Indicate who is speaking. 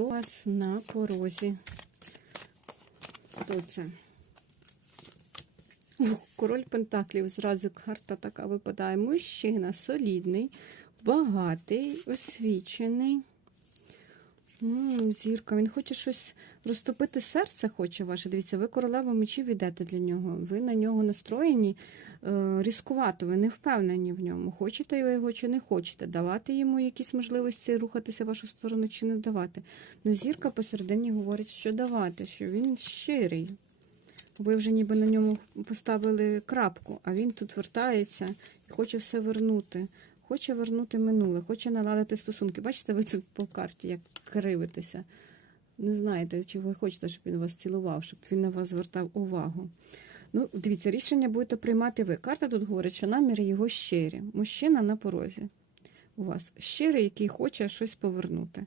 Speaker 1: Хто у вас на порозі? Хто це? Ух, Король Пентаклів, зразу карта така випадає. Мужчина солідний, багатий, освічений. М, зірка, він хоче щось розтопити серце, хоче ваше. Дивіться, ви королеву мечів йдете для нього. Ви на нього настроєні е, різкувато, ви не впевнені в ньому. Хочете ви його чи не хочете, давати йому якісь можливості рухатися в вашу сторону чи не давати. Ну, зірка посередині говорить, що давати, що він щирий. Ви вже ніби на ньому поставили крапку, а він тут вертається і хоче все вернути. Хоче вернути минуле, хоче наладити стосунки. Бачите, ви тут по карті як кривитеся. Не знаєте, чи ви хочете, щоб він вас цілував, щоб він на вас звертав увагу. Ну, дивіться, рішення будете приймати ви. Карта тут говорить, що наміри його щирі. Мужчина на порозі у вас щирий, який хоче щось повернути.